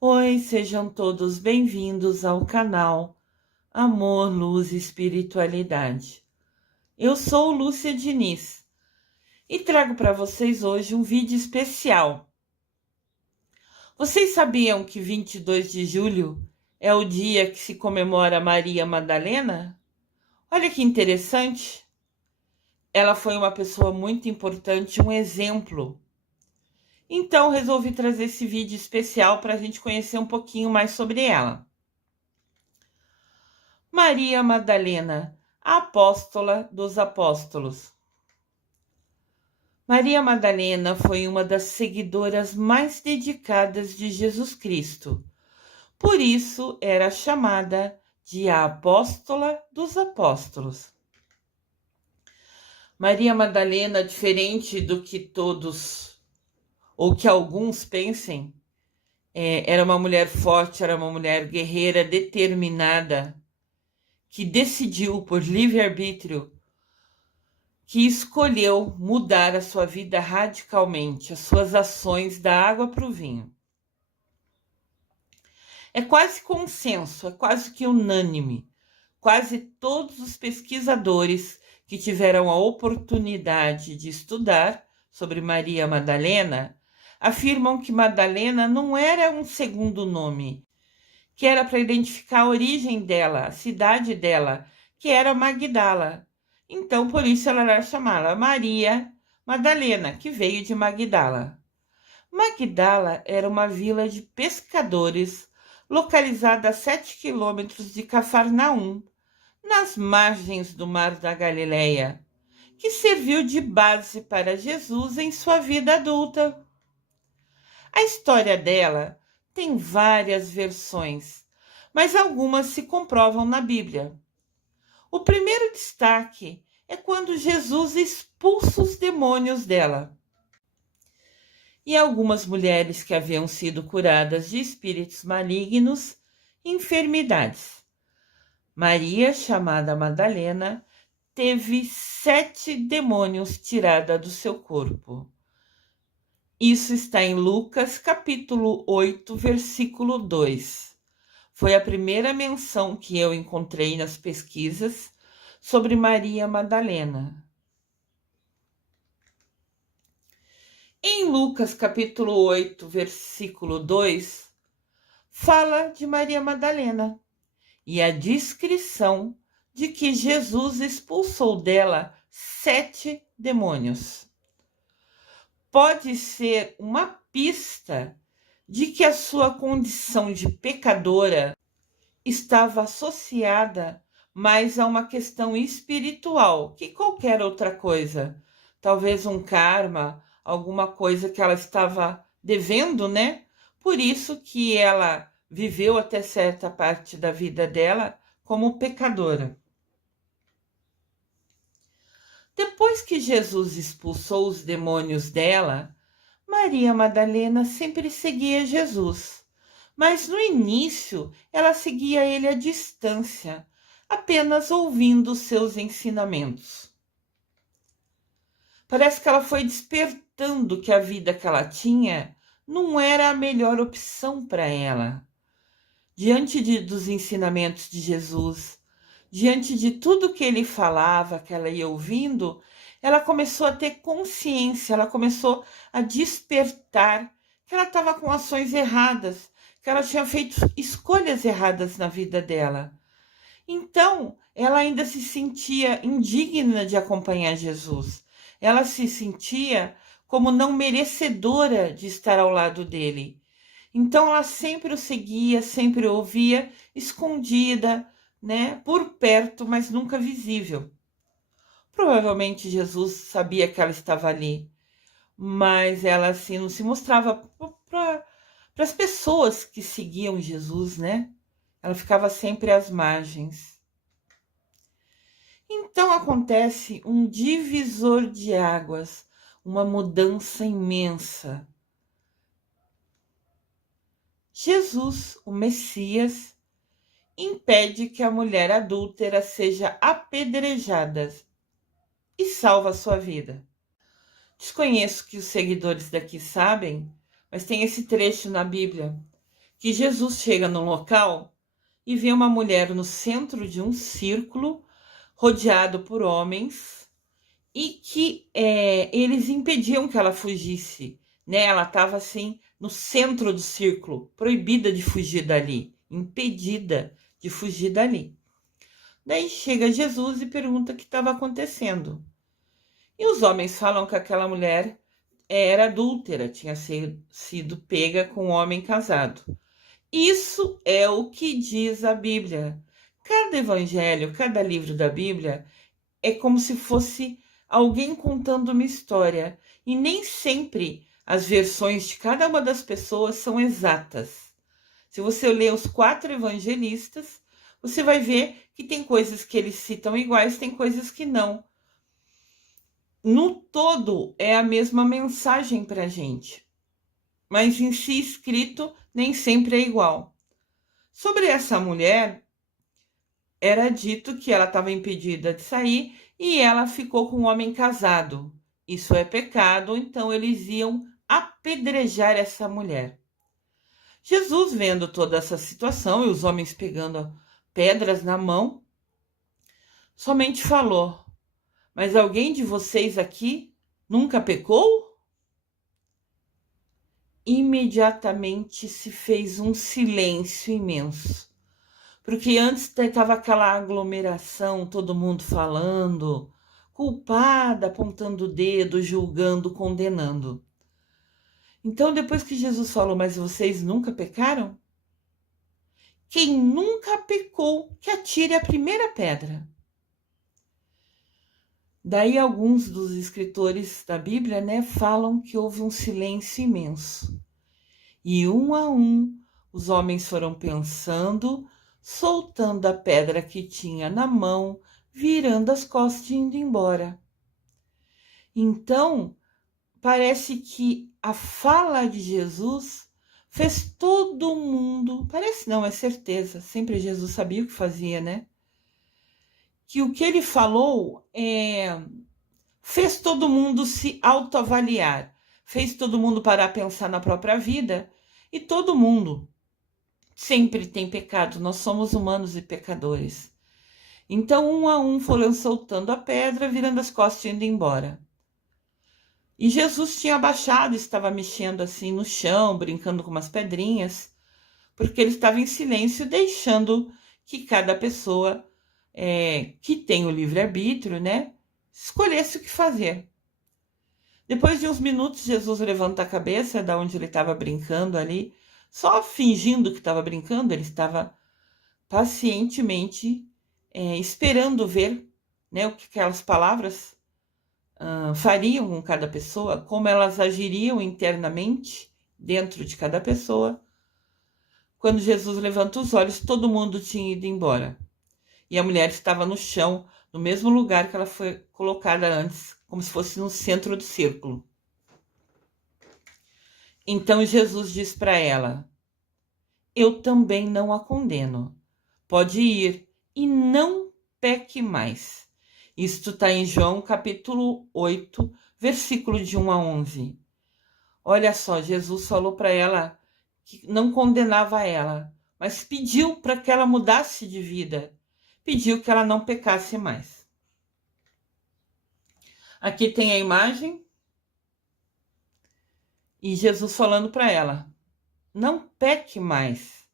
Oi, sejam todos bem-vindos ao canal Amor, Luz e Espiritualidade. Eu sou Lúcia Diniz e trago para vocês hoje um vídeo especial. Vocês sabiam que 22 de julho é o dia que se comemora Maria Madalena? Olha que interessante. Ela foi uma pessoa muito importante, um exemplo. Então resolvi trazer esse vídeo especial para a gente conhecer um pouquinho mais sobre ela. Maria Madalena, a apóstola dos apóstolos. Maria Madalena foi uma das seguidoras mais dedicadas de Jesus Cristo. Por isso era chamada de a apóstola dos apóstolos. Maria Madalena, diferente do que todos ou que alguns pensem, era uma mulher forte, era uma mulher guerreira, determinada, que decidiu por livre-arbítrio, que escolheu mudar a sua vida radicalmente, as suas ações da água para o vinho. É quase consenso, é quase que unânime. Quase todos os pesquisadores que tiveram a oportunidade de estudar sobre Maria Madalena afirmam que Madalena não era um segundo nome, que era para identificar a origem dela, a cidade dela, que era Magdala. Então, por isso ela era chamada Maria Madalena, que veio de Magdala. Magdala era uma vila de pescadores localizada a 7 quilômetros de Cafarnaum, nas margens do Mar da Galileia, que serviu de base para Jesus em sua vida adulta. A história dela tem várias versões, mas algumas se comprovam na Bíblia. O primeiro destaque é quando Jesus expulsa os demônios dela. E algumas mulheres que haviam sido curadas de espíritos malignos e enfermidades. Maria, chamada Madalena, teve 7 demônios tirados do seu corpo. Isso está em Lucas, capítulo 8, versículo 2. Foi a primeira menção que eu encontrei nas pesquisas sobre Maria Madalena. Em Lucas, capítulo 8, versículo 2, fala de Maria Madalena e a descrição de que Jesus expulsou dela 7 demônios. Pode ser uma pista de que a sua condição de pecadora estava associada mais a uma questão espiritual que qualquer outra coisa. Talvez um karma, alguma coisa que ela estava devendo, né? Por isso que ela viveu até certa parte da vida dela como pecadora. Depois que Jesus expulsou os demônios dela, Maria Madalena sempre seguia Jesus, mas no início ela seguia ele à distância, apenas ouvindo os seus ensinamentos. Parece que ela foi despertando que a vida que ela tinha não era a melhor opção para ela. Diante dos ensinamentos de Jesus, diante de tudo que ele falava, que ela ia ouvindo, ela começou a ter consciência, ela começou a despertar que ela estava com ações erradas, que ela tinha feito escolhas erradas na vida dela. Então, ela ainda se sentia indigna de acompanhar Jesus. Ela se sentia como não merecedora de estar ao lado dele. Então, ela sempre o seguia, sempre o ouvia, escondida, né, por perto, mas nunca visível. Provavelmente Jesus sabia que ela estava ali, mas ela assim não se mostrava para as pessoas que seguiam Jesus, né? Ela ficava sempre às margens. Então acontece um divisor de águas, uma mudança imensa. Jesus, o Messias, impede que a mulher adúltera seja apedrejada e salva a sua vida. Desconheço que os seguidores daqui sabem, mas tem esse trecho na Bíblia que Jesus chega no local e vê uma mulher no centro de um círculo, rodeado por homens, e que eles impediam que ela fugisse, né? Ela estava assim no centro do círculo, proibida de fugir dali, impedida de fugir dali. Daí chega Jesus e pergunta o que estava acontecendo. E os homens falam que aquela mulher era adúltera, tinha sido pega com um homem casado. Isso é o que diz a Bíblia. Cada evangelho, cada livro da Bíblia é como se fosse alguém contando uma história. E nem sempre as versões de cada uma das pessoas são exatas. Se você ler os 4 evangelistas, você vai ver que tem coisas que eles citam iguais, tem coisas que não. No todo, é a mesma mensagem para a gente, mas em si escrito nem sempre é igual. Sobre essa mulher, era dito que ela estava impedida de sair e ela ficou com um homem casado. Isso é pecado, então eles iam apedrejar essa mulher. Jesus, vendo toda essa situação e os homens pegando pedras na mão, somente falou: mas alguém de vocês aqui nunca pecou? Imediatamente se fez um silêncio imenso, porque antes estava aquela aglomeração, todo mundo falando, culpada, apontando o dedo, julgando, condenando. Então, depois que Jesus falou, mas vocês nunca pecaram? Quem nunca pecou, que atire a primeira pedra. Daí alguns dos escritores da Bíblia, né, falam que houve um silêncio imenso. E um a um, os homens foram pensando, soltando a pedra que tinha na mão, virando as costas e indo embora. Então, parece que a fala de Jesus fez todo mundo, parece não, é certeza, sempre Jesus sabia o que fazia, né? Que o que ele falou fez todo mundo se autoavaliar, fez todo mundo parar a pensar na própria vida, e todo mundo sempre tem pecado, nós somos humanos e pecadores. Então, um a um foram soltando a pedra, virando as costas e indo embora. E Jesus tinha abaixado, estava mexendo assim no chão, brincando com umas pedrinhas, porque ele estava em silêncio, deixando que cada pessoa que tem o livre-arbítrio, né, escolhesse o que fazer. Depois de uns minutos, Jesus levanta a cabeça da onde ele estava brincando ali, só fingindo que estava brincando, ele estava pacientemente esperando ver, né, o que aquelas palavras fariam com cada pessoa, como elas agiriam internamente dentro de cada pessoa. Quando Jesus levanta os olhos, todo mundo tinha ido embora. E a mulher estava no chão, no mesmo lugar que ela foi colocada antes, como se fosse no centro do círculo. Então Jesus diz para ela: eu também não a condeno. Pode ir e não peque mais. Isto está em João capítulo 8, versículo de 1 a 11. Olha só, Jesus falou para ela que não condenava ela, mas pediu para que ela mudasse de vida. Pediu que ela não pecasse mais. Aqui tem a imagem e Jesus falando para ela: não peque mais.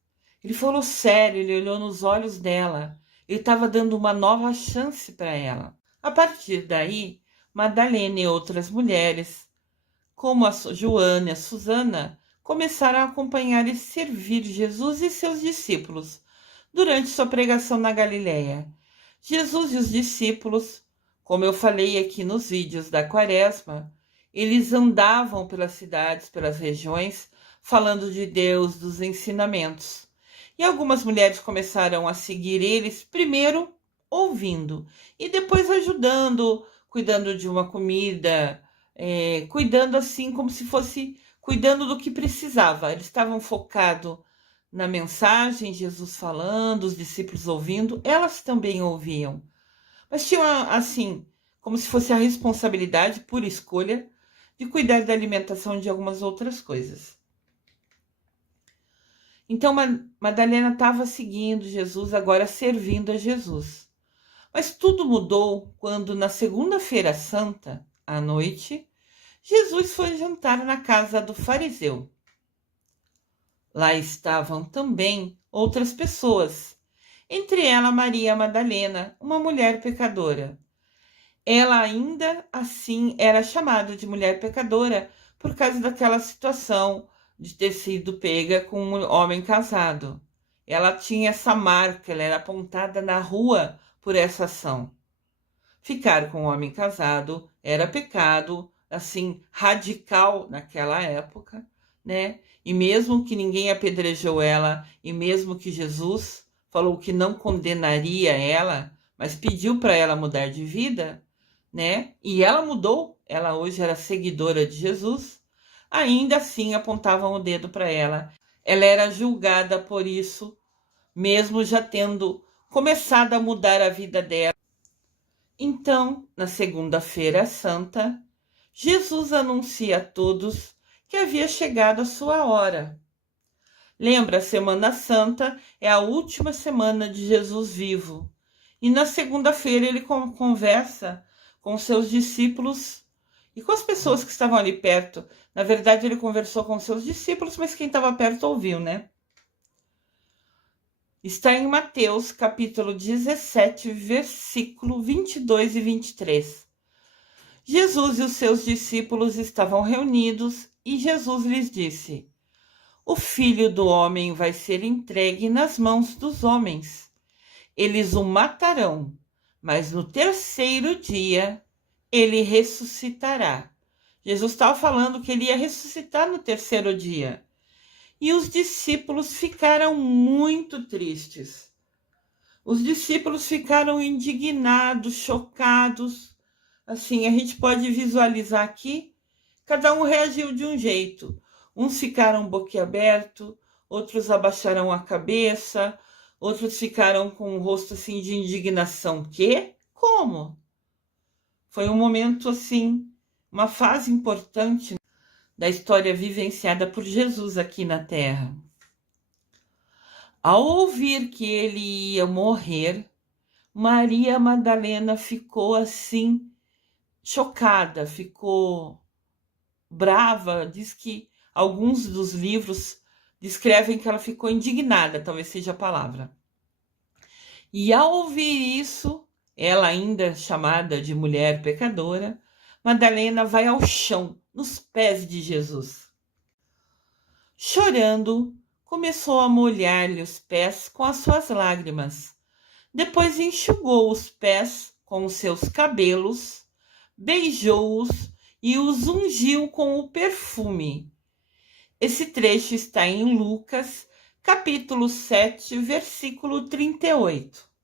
Ele falou sério, ele olhou nos olhos dela. Ele estava dando uma nova chance para ela. A partir daí, Madalena e outras mulheres, como a Joana e a Susana, começaram a acompanhar e servir Jesus e seus discípulos durante sua pregação na Galileia. Jesus e os discípulos, como eu falei aqui nos vídeos da Quaresma, eles andavam pelas cidades, pelas regiões, falando de Deus, dos ensinamentos. E algumas mulheres começaram a seguir eles, primeiro ouvindo e depois ajudando, cuidando de uma comida, cuidando assim como se fosse cuidando do que precisava. Eles estavam focados na mensagem, Jesus falando, os discípulos ouvindo, elas também ouviam. Mas tinham assim, como se fosse a responsabilidade, por escolha, de cuidar da alimentação de algumas outras coisas. Então Madalena estava seguindo Jesus, agora servindo a Jesus. Mas tudo mudou quando, na segunda-feira santa, à noite, Jesus foi jantar na casa do fariseu. Lá estavam também outras pessoas, entre elas Maria Madalena, uma mulher pecadora. Ela ainda assim era chamada de mulher pecadora por causa daquela situação de ter sido pega com um homem casado. Ela tinha essa marca, ela era apontada na rua por essa ação. Ficar com um homem casado era pecado, assim, radical naquela época, né? E mesmo que ninguém apedrejou ela, e mesmo que Jesus falou que não condenaria ela, mas pediu para ela mudar de vida, né? E ela mudou, ela hoje era seguidora de Jesus, ainda assim apontavam o dedo para ela. Ela era julgada por isso, mesmo já tendo começado a mudar a vida dela. Então, na segunda-feira santa, Jesus anuncia a todos que havia chegado a sua hora. Lembra, a Semana Santa é a última semana de Jesus vivo. E na segunda-feira ele conversa com seus discípulos e com as pessoas que estavam ali perto. Na verdade, ele conversou com seus discípulos, mas quem estava perto ouviu, né? Está em Mateus, capítulo 17, versículo 22 e 23. Jesus e os seus discípulos estavam reunidos e Jesus lhes disse: O Filho do Homem vai ser entregue nas mãos dos homens. Eles o matarão, mas no terceiro dia ele ressuscitará. Jesus estava falando que ele ia ressuscitar no terceiro dia. E os discípulos ficaram muito tristes. Os discípulos ficaram indignados, chocados. Assim, a gente pode visualizar aqui, cada um reagiu de um jeito. Uns ficaram boquiabertos, outros abaixaram a cabeça, outros ficaram com o rosto assim de indignação. Quê? Como? Foi um momento assim, uma fase importante da história vivenciada por Jesus aqui na Terra. Ao ouvir que ele ia morrer, Maria Madalena ficou assim, chocada, ficou brava. Diz que alguns dos livros descrevem que ela ficou indignada, talvez seja a palavra. E ao ouvir isso, ela ainda chamada de mulher pecadora, Madalena vai ao chão, nos pés de Jesus. Chorando, começou a molhar-lhe os pés com as suas lágrimas. Depois enxugou os pés com os seus cabelos, beijou-os e os ungiu com o perfume. Esse trecho está em Lucas, capítulo 7, versículo 38.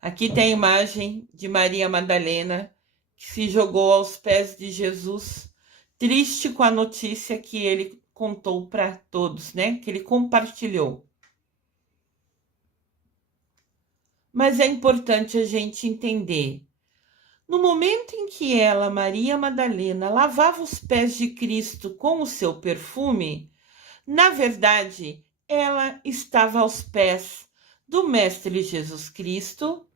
Aqui tem a imagem de Maria Madalena, que se jogou aos pés de Jesus, triste com a notícia que ele contou para todos, né? Que ele compartilhou. Mas é importante a gente entender. No momento em que ela, Maria Madalena, lavava os pés de Cristo com o seu perfume, na verdade, ela estava aos pés do Mestre Jesus Cristo,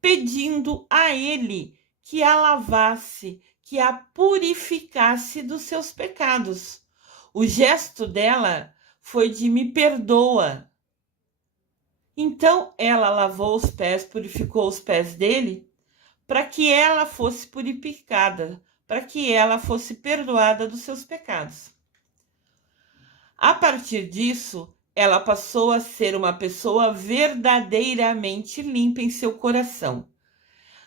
pedindo a ele que a lavasse, que a purificasse dos seus pecados. O gesto dela foi de me perdoa. Então ela lavou os pés, purificou os pés dele, para que ela fosse purificada, para que ela fosse perdoada dos seus pecados. A partir disso, ela passou a ser uma pessoa verdadeiramente limpa em seu coração.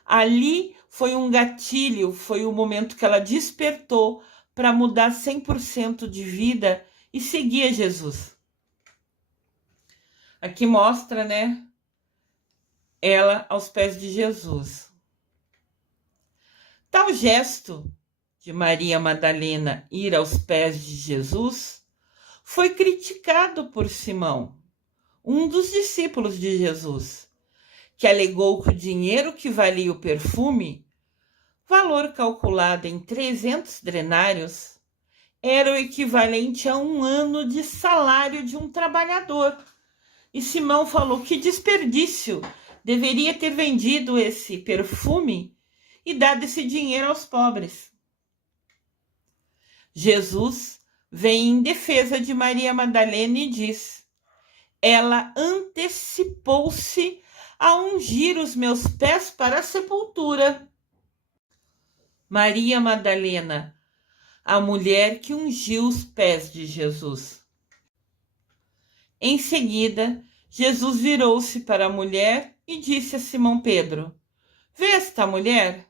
Ali foi um gatilho, foi o momento que ela despertou para mudar 100% de vida e seguir a Jesus. Aqui mostra, né, ela aos pés de Jesus. Tal gesto de Maria Madalena ir aos pés de Jesus foi criticado por Simão, um dos discípulos de Jesus, que alegou que o dinheiro que valia o perfume, valor calculado em 300 denários, era o equivalente a 1 ano de salário de um trabalhador. E Simão falou: que desperdício! Deveria ter vendido esse perfume e dado esse dinheiro aos pobres. Jesus vem em defesa de Maria Madalena e diz: ela antecipou-se a ungir os meus pés para a sepultura. Maria Madalena, a mulher que ungiu os pés de Jesus. Em seguida, Jesus virou-se para a mulher e disse a Simão Pedro: vê esta mulher?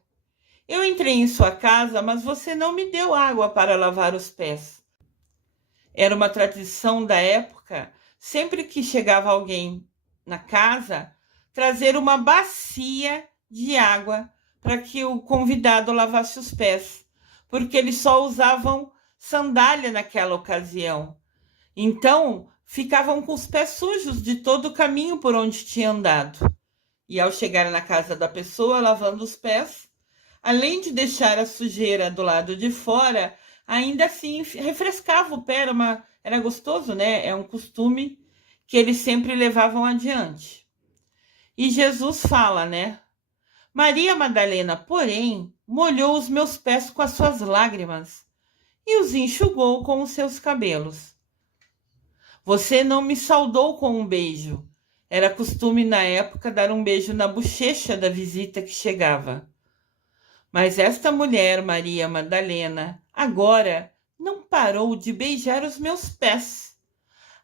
Eu entrei em sua casa, mas você não me deu água para lavar os pés. Era uma tradição da época, sempre que chegava alguém na casa, trazer uma bacia de água para que o convidado lavasse os pés, porque eles só usavam sandália naquela ocasião. Então, ficavam com os pés sujos de todo o caminho por onde tinham andado. E ao chegar na casa da pessoa, lavando os pés, além de deixar a sujeira do lado de fora, ainda assim refrescava o pé, era gostoso, né? É um costume que eles sempre levavam adiante. E Jesus fala, né? Maria Madalena, porém, molhou os meus pés com as suas lágrimas e os enxugou com os seus cabelos. Você não me saudou com um beijo. Era costume na época dar um beijo na bochecha da visita que chegava. Mas esta mulher, Maria Madalena, agora não parou de beijar os meus pés.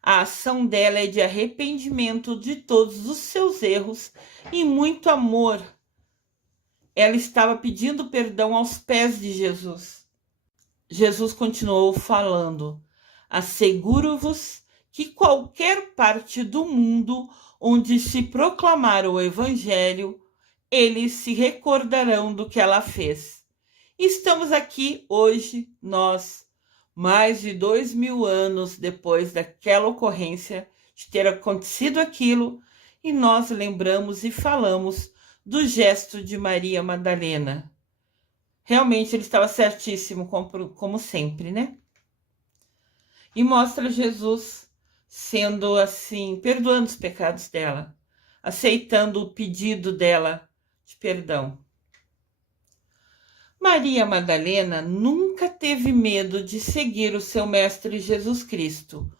A ação dela é de arrependimento de todos os seus erros e muito amor. Ela estava pedindo perdão aos pés de Jesus. Jesus continuou falando: asseguro-vos que qualquer parte do mundo onde se proclamar o Evangelho, eles se recordarão do que ela fez. Estamos aqui hoje, nós, mais de 2000 anos depois daquela ocorrência, de ter acontecido aquilo, e nós lembramos e falamos do gesto de Maria Madalena. Realmente ele estava certíssimo, como sempre, né? E mostra Jesus sendo assim, perdoando os pecados dela, aceitando o pedido dela de perdão. Maria Madalena nunca teve medo de seguir o seu mestre Jesus Cristo,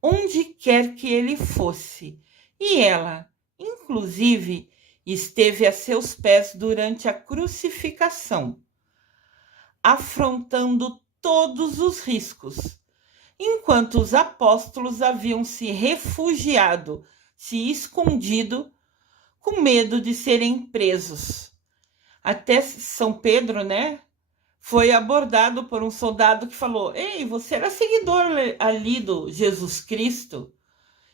onde quer que ele fosse, e ela, inclusive, esteve a seus pés durante a crucificação, afrontando todos os riscos, enquanto os apóstolos haviam se refugiado, se escondido, com medo de serem presos. Até São Pedro, né, foi abordado por um soldado que falou: ei, você era seguidor ali do Jesus Cristo?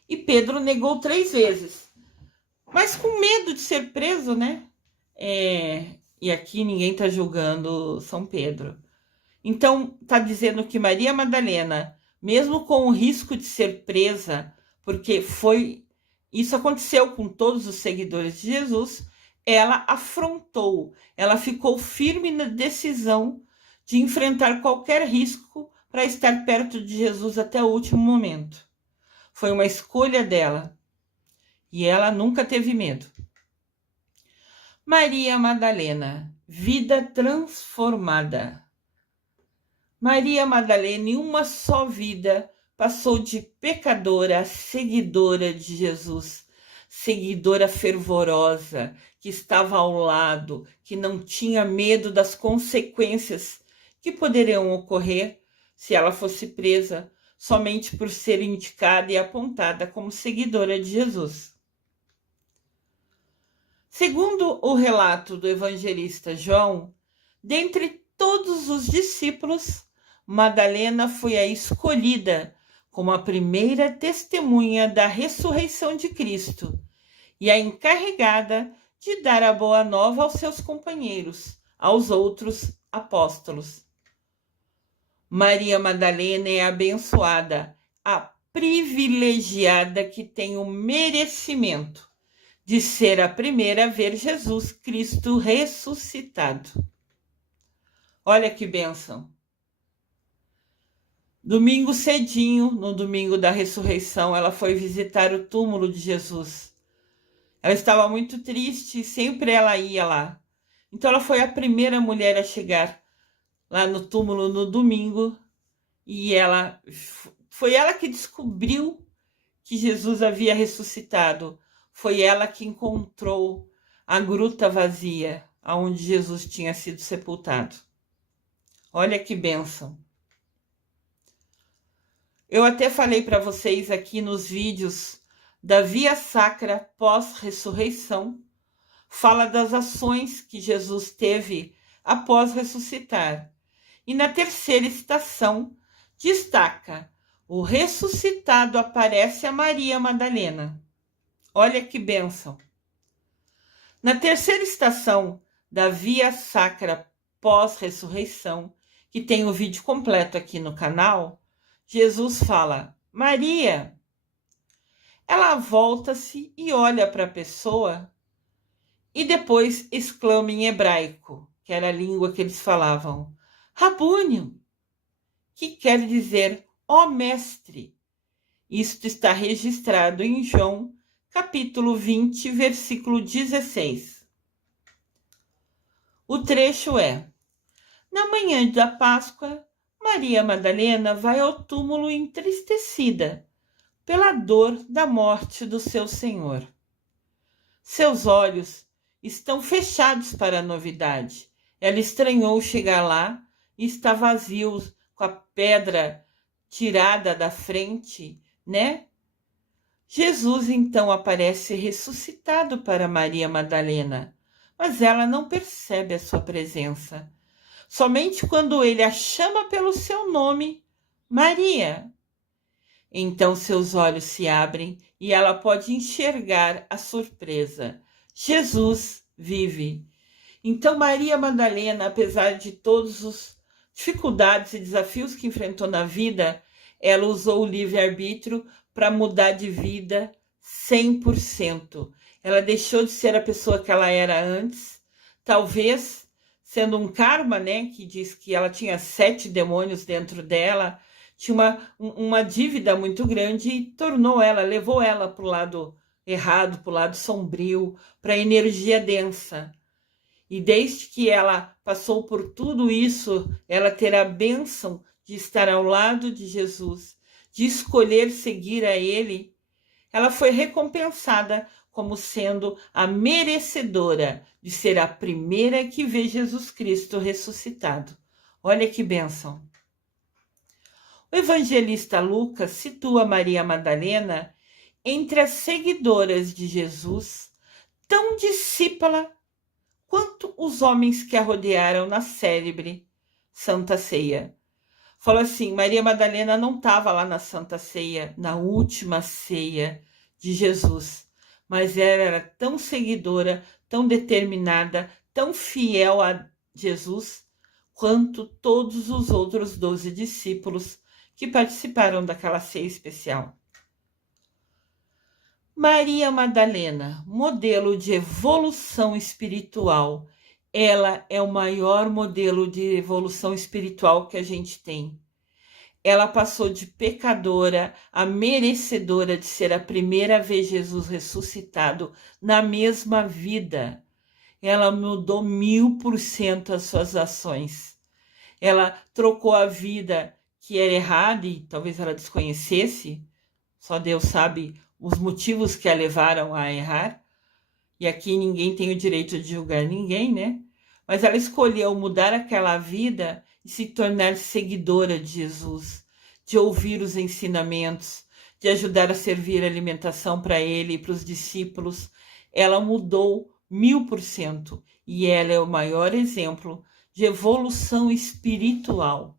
E Pedro negou 3 vezes, mas com medo de ser preso, né? E aqui ninguém está julgando São Pedro. Então, está dizendo que Maria Madalena, mesmo com o risco de ser presa, porque isso aconteceu com todos os seguidores de Jesus, ela afrontou, ela ficou firme na decisão de enfrentar qualquer risco para estar perto de Jesus até o último momento. Foi uma escolha dela e ela nunca teve medo. Maria Madalena, vida transformada. Maria Madalena, em uma só vida, passou de pecadora a seguidora de Jesus, seguidora fervorosa, que estava ao lado, que não tinha medo das consequências que poderiam ocorrer se ela fosse presa somente por ser indicada e apontada como seguidora de Jesus. Segundo o relato do evangelista João, dentre todos os discípulos, Madalena foi a escolhida como a primeira testemunha da ressurreição de Cristo e a encarregada de dar a boa nova aos seus companheiros, aos outros apóstolos. Maria Madalena é abençoada, a privilegiada que tem o merecimento de ser a primeira a ver Jesus Cristo ressuscitado. Olha que bênção! Domingo cedinho, no domingo da ressurreição, ela foi visitar o túmulo de Jesus. Ela estava muito triste, sempre ela ia lá. Então ela foi a primeira mulher a chegar lá no túmulo no domingo e foi ela que descobriu que Jesus havia ressuscitado. Foi ela que encontrou a gruta vazia, onde Jesus tinha sido sepultado. Olha que bênção. Eu até falei para vocês aqui nos vídeos da Via Sacra pós-ressurreição, fala das ações que Jesus teve após ressuscitar. E na terceira estação destaca: o ressuscitado aparece a Maria Madalena. Olha que bênção. Na terceira estação da Via Sacra pós-ressurreição, que tem o vídeo completo aqui no canal, Jesus fala: Maria. Ela volta-se e olha para a pessoa e depois exclama em hebraico, que era a língua que eles falavam, Rabúnio, que quer dizer ó mestre. Isto está registrado em João, capítulo 20, versículo 16. O trecho é: na manhã da Páscoa, Maria Madalena vai ao túmulo entristecida pela dor da morte do seu Senhor. Seus olhos estão fechados para a novidade. Ela estranhou chegar lá e está vazio, com a pedra tirada da frente, né? Jesus então aparece ressuscitado para Maria Madalena, mas ela não percebe a sua presença. Somente quando ele a chama pelo seu nome, Maria. Então seus olhos se abrem e ela pode enxergar a surpresa. Jesus vive. Então Maria Madalena, apesar de todas as dificuldades e desafios que enfrentou na vida, ela usou o livre-arbítrio para mudar de vida 100%. Ela deixou de ser a pessoa que ela era antes, talvez sendo um karma, né, que diz que ela tinha 7 demônios dentro dela, tinha uma dívida muito grande e levou ela para o lado errado, para o lado sombrio, para a energia densa. E desde que ela passou por tudo isso, ela terá a bênção de estar ao lado de Jesus, de escolher seguir a Ele. Ela foi recompensada como sendo a merecedora de ser a primeira que vê Jesus Cristo ressuscitado. Olha que bênção. O evangelista Lucas situa Maria Madalena entre as seguidoras de Jesus, tão discípula quanto os homens que a rodearam na célebre Santa Ceia. Falou assim, Maria Madalena não estava lá na Santa Ceia, na última ceia de Jesus, mas ela era tão seguidora, tão determinada, tão fiel a Jesus, quanto todos os outros 12 discípulos que participaram daquela ceia especial. Maria Madalena, modelo de evolução espiritual. Ela é o maior modelo de evolução espiritual que a gente tem. Ela passou de pecadora a merecedora de ser a primeira a ver Jesus ressuscitado na mesma vida. Ela mudou 1000% as suas ações. Ela trocou a vida que era errada e talvez ela desconhecesse, só Deus sabe os motivos que a levaram a errar, e aqui ninguém tem o direito de julgar ninguém, né? Mas ela escolheu mudar aquela vida e se tornar seguidora de Jesus, de ouvir os ensinamentos, de ajudar a servir a alimentação para ele e para os discípulos. Ela mudou 1000% e ela é o maior exemplo de evolução espiritual.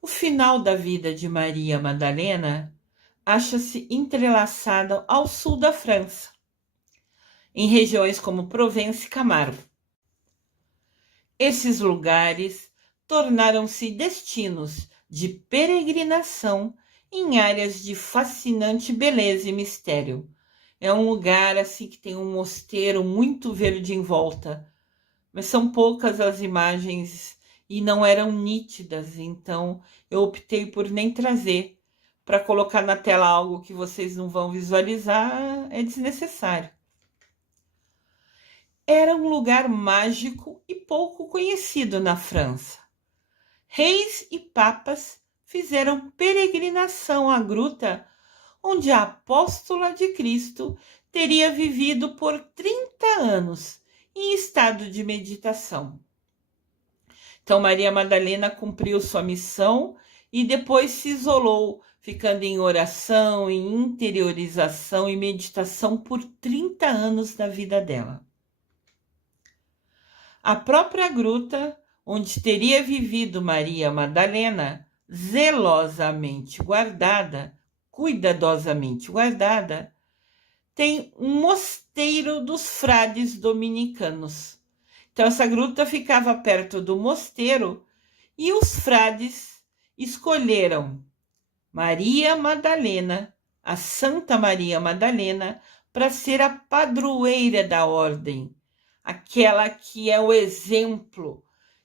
O final da vida de Maria Madalena acha-se entrelaçada ao sul da França, em regiões como Provence e Camargo. Esses lugares tornaram-se destinos de peregrinação em áreas de fascinante beleza e mistério. É um lugar assim que tem um mosteiro muito verde em volta, mas são poucas as imagens e não eram nítidas, então eu optei por nem trazer. Para colocar na tela algo que vocês não vão visualizar é desnecessário. Era um lugar mágico e pouco conhecido na França. Reis e papas fizeram peregrinação à gruta onde a apóstola de Cristo teria vivido por 30 anos em estado de meditação. Então, Maria Madalena cumpriu sua missão e depois se isolou, ficando em oração, em interiorização e meditação por 30 anos da vida dela. A própria gruta onde teria vivido Maria Madalena, zelosamente guardada, cuidadosamente guardada, tem um mosteiro dos frades dominicanos. Então, essa gruta ficava perto do mosteiro e os frades escolheram Maria Madalena, a Santa Maria Madalena, para ser a padroeira da ordem, aquela que é o exemplo.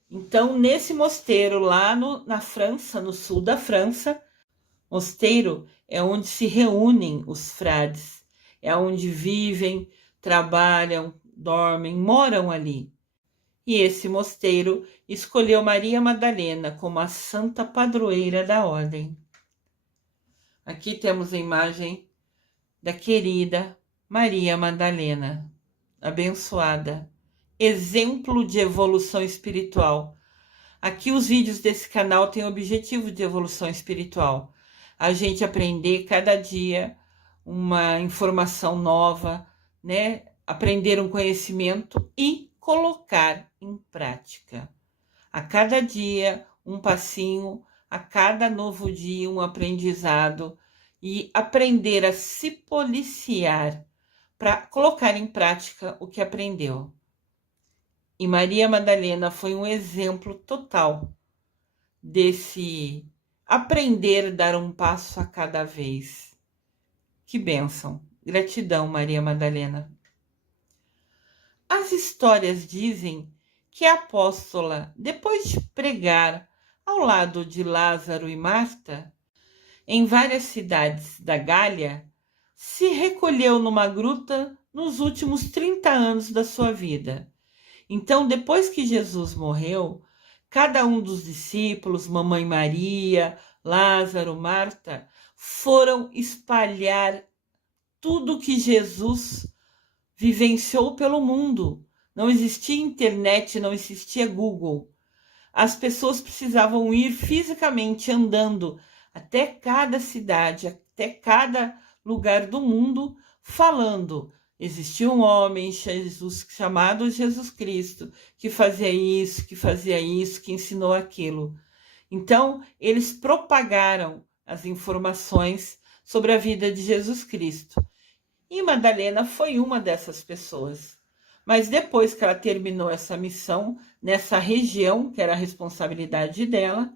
Então, nesse mosteiro lá na França, no sul da França, mosteiro é onde se reúnem os frades, é onde vivem, trabalham, dormem, moram ali. E esse mosteiro escolheu Maria Madalena como a santa padroeira da ordem. Aqui temos a imagem da querida Maria Madalena, abençoada, exemplo de evolução espiritual. Aqui os vídeos desse canal têm o objetivo de evolução espiritual. A gente aprender cada dia uma informação nova, né? Aprender um conhecimento e colocar em prática. A cada dia, um passinho, a cada novo dia, um aprendizado e aprender a se policiar para colocar em prática o que aprendeu. E Maria Madalena foi um exemplo total desse aprender a dar um passo a cada vez. Que bênção! Gratidão, Maria Madalena. As histórias dizem que a apóstola, depois de pregar ao lado de Lázaro e Marta, em várias cidades da Gália, se recolheu numa gruta nos últimos 30 anos da sua vida. Então, depois que Jesus morreu, cada um dos discípulos, Mamãe Maria, Lázaro, Marta, foram espalhar tudo que Jesus vivenciou pelo mundo. Não existia internet, não existia Google. As pessoas precisavam ir fisicamente andando até cada cidade, até cada lugar do mundo, falando. Existia um homem, Jesus, chamado Jesus Cristo, que fazia isso, que ensinou aquilo. Então, eles propagaram as informações sobre a vida de Jesus Cristo. E Madalena foi uma dessas pessoas. Mas depois que ela terminou essa missão, nessa região, que era a responsabilidade dela,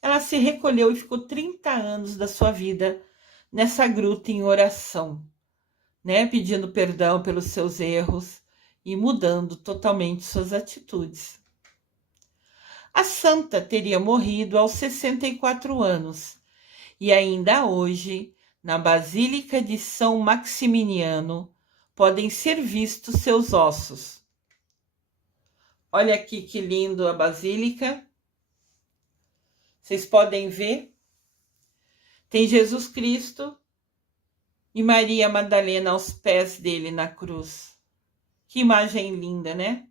ela se recolheu e ficou 30 anos da sua vida nessa gruta em oração, né? Pedindo perdão pelos seus erros e mudando totalmente suas atitudes. A santa teria morrido aos 64 anos e ainda hoje, na Basílica de São Maximiniano, podem ser vistos seus ossos. Olha aqui que lindo a basílica. Vocês podem ver. Tem Jesus Cristo e Maria Madalena aos pés dele na cruz. Que imagem linda, né?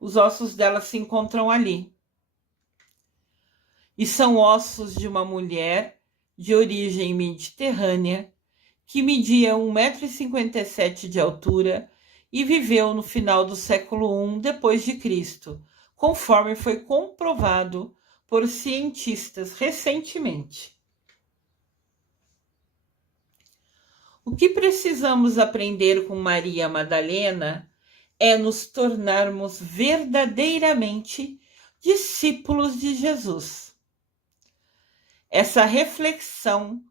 Os ossos dela se encontram ali. E são ossos de uma mulher de origem mediterrânea que media 1,57 m de altura e viveu no final do século I depois de Cristo, conforme foi comprovado por cientistas recentemente. O que precisamos aprender com Maria Madalena é nos tornarmos verdadeiramente discípulos de Jesus. Essa reflexão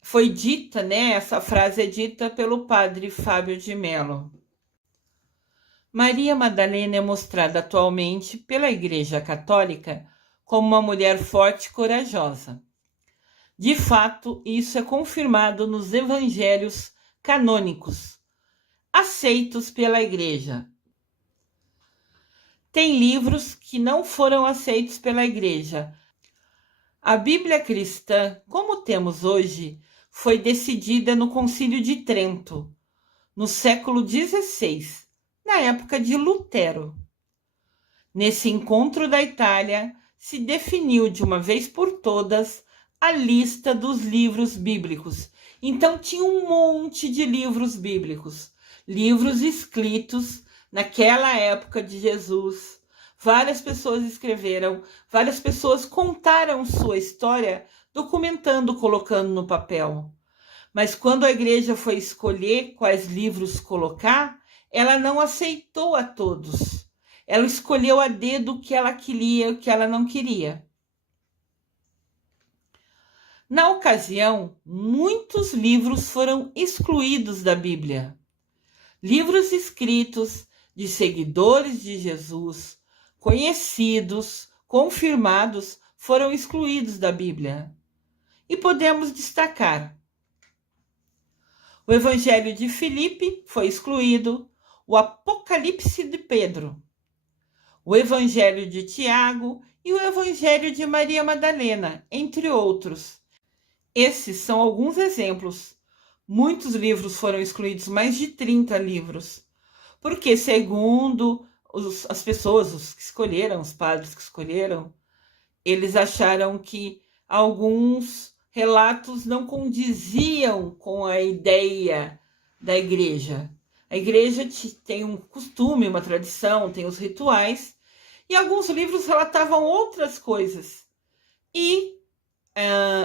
foi dita, né? Essa frase é dita pelo padre Fábio de Mello. Maria Madalena é mostrada atualmente pela Igreja Católica como uma mulher forte e corajosa. De fato, isso é confirmado nos evangelhos canônicos, aceitos pela Igreja. Tem livros que não foram aceitos pela Igreja. A Bíblia cristã, como temos hoje, foi decidida no Concílio de Trento, no século XVI, na época de Lutero. Nesse encontro da Itália, se definiu de uma vez por todas a lista dos livros bíblicos. Então tinha um monte de livros bíblicos, livros escritos naquela época de Jesus. Várias pessoas escreveram, várias pessoas contaram sua história, documentando, colocando no papel. Mas quando a igreja foi escolher quais livros colocar, ela não aceitou a todos. Ela escolheu a dedo o que ela queria e o que ela não queria. Na ocasião, muitos livros foram excluídos da Bíblia. Livros escritos de seguidores de Jesus, conhecidos, confirmados, foram excluídos da Bíblia. E podemos destacar: o Evangelho de Filipe foi excluído, o Apocalipse de Pedro, o Evangelho de Tiago e o Evangelho de Maria Madalena, entre outros. Esses são alguns exemplos. Muitos livros foram excluídos, mais de 30 livros, porque segundo as pessoas, os que escolheram, os padres que escolheram, eles acharam que alguns relatos não condiziam com a ideia da igreja. A igreja tem um costume, uma tradição, tem os rituais, e alguns livros relatavam outras coisas. E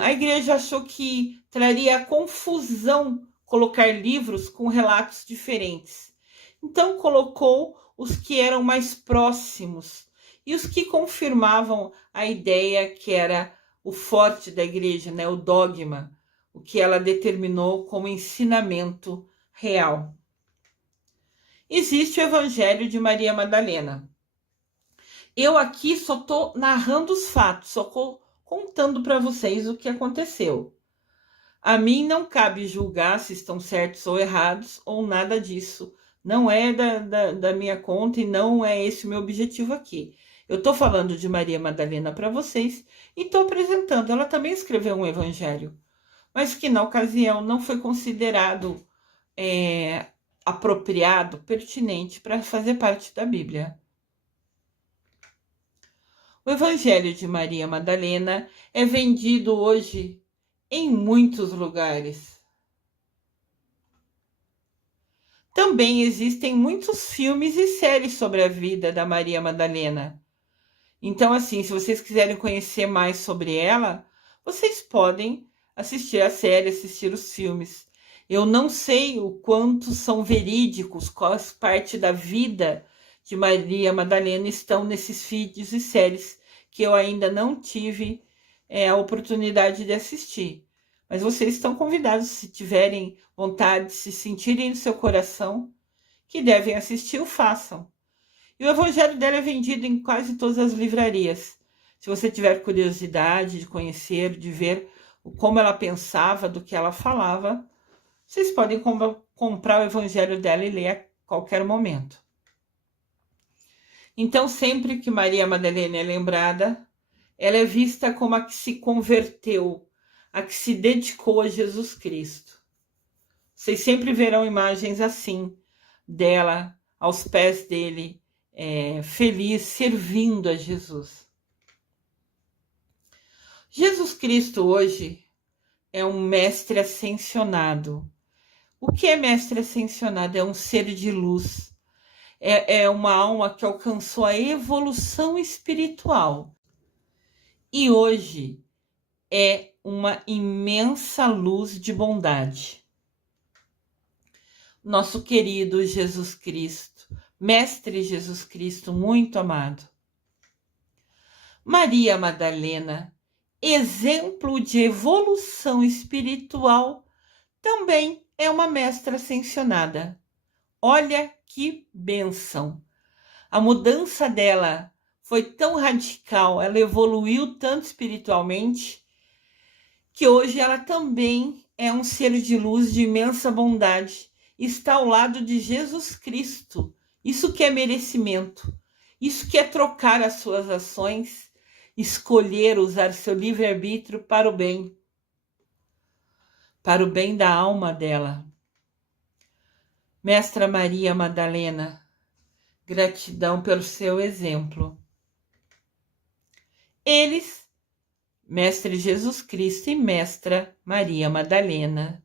a igreja achou que traria confusão colocar livros com relatos diferentes. Então colocou os que eram mais próximos e os que confirmavam a ideia que era o forte da igreja, né? O dogma, o que ela determinou como ensinamento real. Existe o Evangelho de Maria Madalena. Eu aqui só estou narrando os fatos, só contando para vocês o que aconteceu. A mim não cabe julgar se estão certos ou errados, ou nada disso. Não é da minha conta e não é esse o meu objetivo aqui. Eu estou falando de Maria Madalena para vocês e estou apresentando. Ela também escreveu um evangelho, mas que na ocasião não foi considerado apropriado, pertinente para fazer parte da Bíblia. O Evangelho de Maria Madalena é vendido hoje em muitos lugares. Também existem muitos filmes e séries sobre a vida da Maria Madalena. Então, assim, se vocês quiserem conhecer mais sobre ela, vocês podem assistir a série, assistir os filmes. Eu não sei o quanto são verídicos, qual parte da vida de Maria Madalena estão nesses vídeos e séries que eu ainda não tive a oportunidade de assistir. Mas vocês estão convidados, se tiverem vontade, se sentirem no seu coração, que devem assistir, o façam. E o evangelho dela é vendido em quase todas as livrarias. Se você tiver curiosidade de conhecer, de ver como ela pensava, do que ela falava, vocês podem comprar o evangelho dela e ler a qualquer momento. Então, sempre que Maria Madalena é lembrada, ela é vista como a que se converteu, a que se dedicou a Jesus Cristo. Vocês sempre verão imagens assim, dela aos pés dele, feliz, servindo a Jesus. Jesus Cristo hoje é um mestre ascensionado. O que é mestre ascensionado? É um ser de luz. É uma alma que alcançou a evolução espiritual. E hoje é uma imensa luz de bondade. Nosso querido Jesus Cristo, Mestre Jesus Cristo, muito amado. Maria Madalena, exemplo de evolução espiritual, também é uma mestra ascensionada. Olha que bênção! A mudança dela foi tão radical, ela evoluiu tanto espiritualmente, que hoje ela também é um ser de luz de imensa bondade. Está ao lado de Jesus Cristo. Isso que é merecimento. Isso que é trocar as suas ações, escolher usar seu livre-arbítrio para o bem da alma dela. Mestra Maria Madalena, gratidão pelo seu exemplo. Eles, Mestre Jesus Cristo e Mestra Maria Madalena,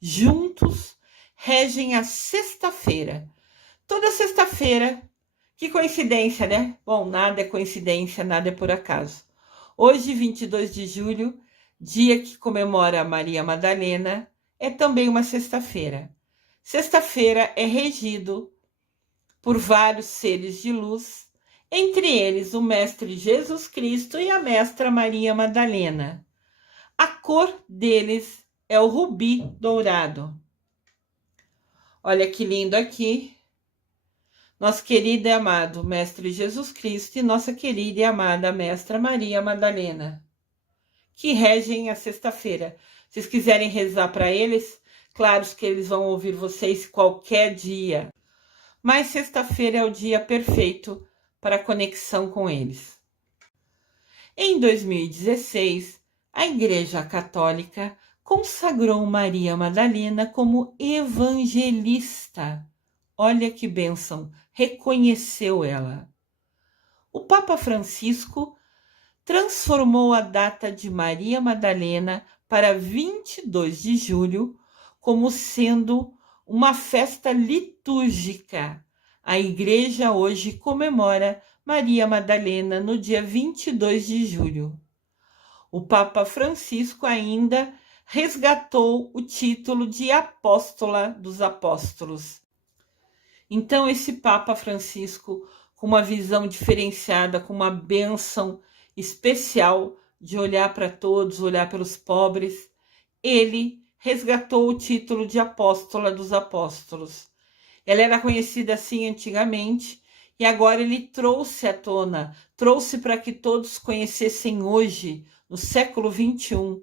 juntos regem a sexta-feira. Toda sexta-feira, que coincidência, né? Bom, nada é coincidência, nada é por acaso. Hoje, 22 de julho, dia que comemora a Maria Madalena, é também uma sexta-feira. Sexta-feira é regido por vários seres de luz, entre eles o Mestre Jesus Cristo e a Mestra Maria Madalena. A cor deles é o rubi dourado. Olha que lindo aqui. Nosso querido e amado Mestre Jesus Cristo e nossa querida e amada Mestra Maria Madalena, que regem a sexta-feira. Se vocês quiserem rezar para eles, claro que eles vão ouvir vocês qualquer dia. Mas sexta-feira é o dia perfeito para a conexão com eles. Em 2016, a Igreja Católica consagrou Maria Madalena como evangelista. Olha que bênção, reconheceu ela. O Papa Francisco transformou a data de Maria Madalena para 22 de julho como sendo uma festa litúrgica. A Igreja hoje comemora Maria Madalena no dia 22 de julho. O Papa Francisco ainda resgatou o título de Apóstola dos Apóstolos. Então, esse Papa Francisco, com uma visão diferenciada, com uma bênção especial de olhar para todos, olhar pelos pobres, ele resgatou o título de Apóstola dos Apóstolos. Ela era conhecida assim antigamente e agora ele trouxe à tona, trouxe para que todos conhecessem hoje, no século XXI,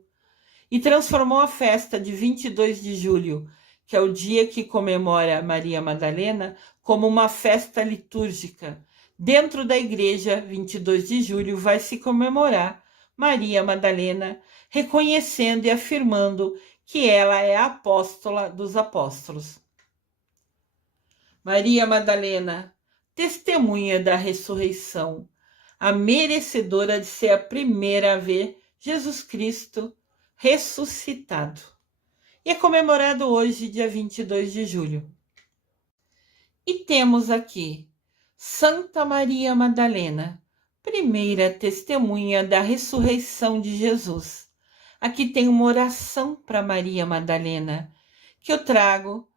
e transformou a festa de 22 de julho, que é o dia que comemora Maria Madalena, como uma festa litúrgica. Dentro da igreja, 22 de julho, vai se comemorar Maria Madalena, reconhecendo e afirmando que ela é a apóstola dos apóstolos. Maria Madalena, testemunha da ressurreição, a merecedora de ser a primeira a ver Jesus Cristo ressuscitado. E é comemorado hoje, dia 22 de julho. E temos aqui Santa Maria Madalena, primeira testemunha da ressurreição de Jesus. Aqui tem uma oração para Maria Madalena, que eu trago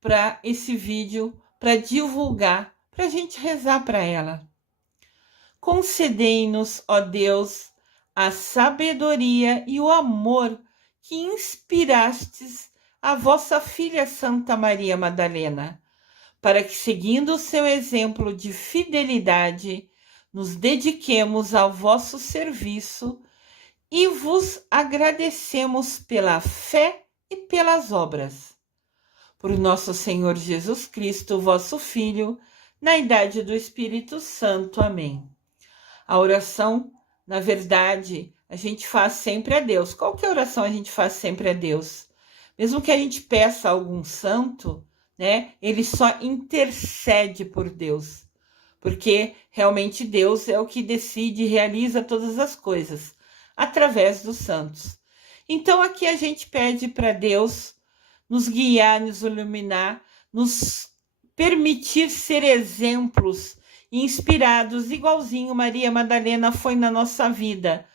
para esse vídeo, para divulgar, para a gente rezar para ela. Concedei-nos, ó Deus, a sabedoria e o amor que inspirastes a vossa filha Santa Maria Madalena, para que, seguindo o seu exemplo de fidelidade, nos dediquemos ao vosso serviço e vos agradecemos pela fé e pelas obras. Por nosso Senhor Jesus Cristo, vosso Filho, na idade do Espírito Santo. Amém. A oração, na verdade, a gente faz sempre a Deus. Qualquer oração a gente faz sempre a Deus. Mesmo que a gente peça a algum santo, né, ele só intercede por Deus. Porque realmente Deus é o que decide e realiza todas as coisas, através dos santos. Então aqui a gente pede para Deus nos guiar, nos iluminar, nos permitir ser exemplos inspirados, igualzinho Maria Madalena foi na nossa vida.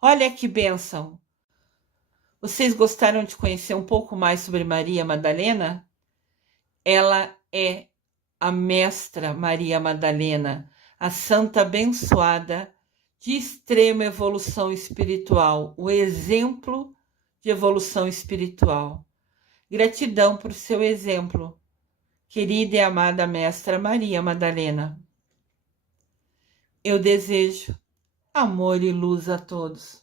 Olha que bênção! Vocês gostaram de conhecer um pouco mais sobre Maria Madalena? Ela é a Mestra Maria Madalena, a santa abençoada de extrema evolução espiritual, o exemplo de evolução espiritual. Gratidão por seu exemplo, querida e amada Mestra Maria Madalena. Eu desejo amor e luz a todos.